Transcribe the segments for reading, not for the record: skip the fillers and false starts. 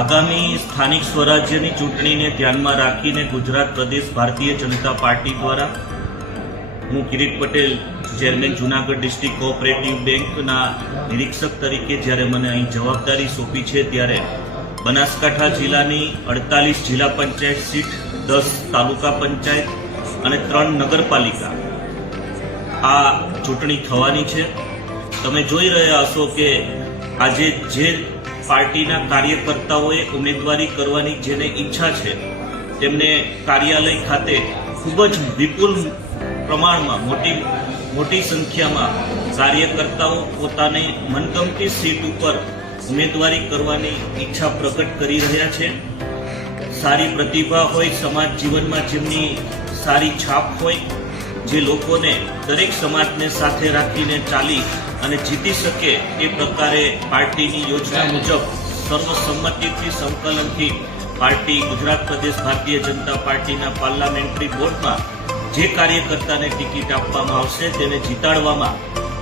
આગામી સ્થાનિક સ્વરાજ્યની ચૂંટણીને ધ્યાનમાં રાખીને ગુજરાત પ્રદેશ ભારતીય જનતા પાર્ટી દ્વારા હું Kirit Patel, chairman Junagadh district cooperative બેંકના નિરીક્ષક તરીકે જ્યારે મને અહીં જવાબદારી સોંપી છે, ત્યારે બનાસકાંઠા જિલ્લાની 48 જિલ્લા પંચાયત સીટ, 10 તાલુકા પંચાયત અને 3 નગરપાલિકા આ ચૂંટણી થવાની છે. તમે જોઈ રહ્યા હશો કે આજે જે પાર્ટીના કાર્યકર્તાઓએ ઉમેદવારી કરવાની જેને ઈચ્છા છે, તેમને કાર્યાલય ખાતે ખૂબ જ વિપુલ પ્રમાણમાં મોટી સંખ્યામાં કાર્યકર્તાઓ પોતાની મનગમતી સીટ ઉપર ઉમેદવારી કરવાની ઈચ્છા પ્રગટ કરી રહ્યા છે. સારી પ્રતિભા હોય, સમાજ જીવનમાં જેમની સારી છાપ હોય, જે લોકોને દરેક સમાજને સાથે રાખીને ચાલી અને જીતી શકે એ પ્રકારે પાર્ટીની યોજના મુજબ સર્વસંમતિથી સંકલનથી પાર્ટી ગુજરાત પ્રદેશ ભારતીય જનતા પાર્ટીના પાર્લામેન્ટરી બોર્ડમાં જે કાર્યકર્તાને ટિકિટ આપવામાં આવશે તેને જીતાડવામાં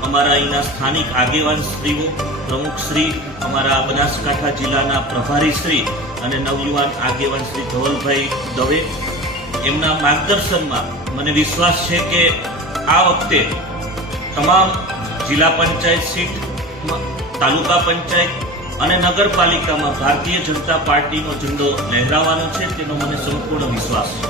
અમારા અહીંના સ્થાનિક આગેવાનશ્રીઓ, પ્રમુખશ્રી, અમારા બનાસકાંઠા જિલ્લાના પ્રભારીશ્રી અને નવયુવાન આગેવાન શ્રી ધવલભાઈ દવે, એમના માર્ગદર્શનમાં મને વિશ્વાસ છે કે આ વખતે તમામ જિલ્લા પંચાયત સીટ, તાલુકા પંચાયત અને નગરપાલિકામાં ભારતીય જનતા પાર્ટીનો ઝંડો લહેરાવાનો છે, તેનો મને સંપૂર્ણ વિશ્વાસ છે.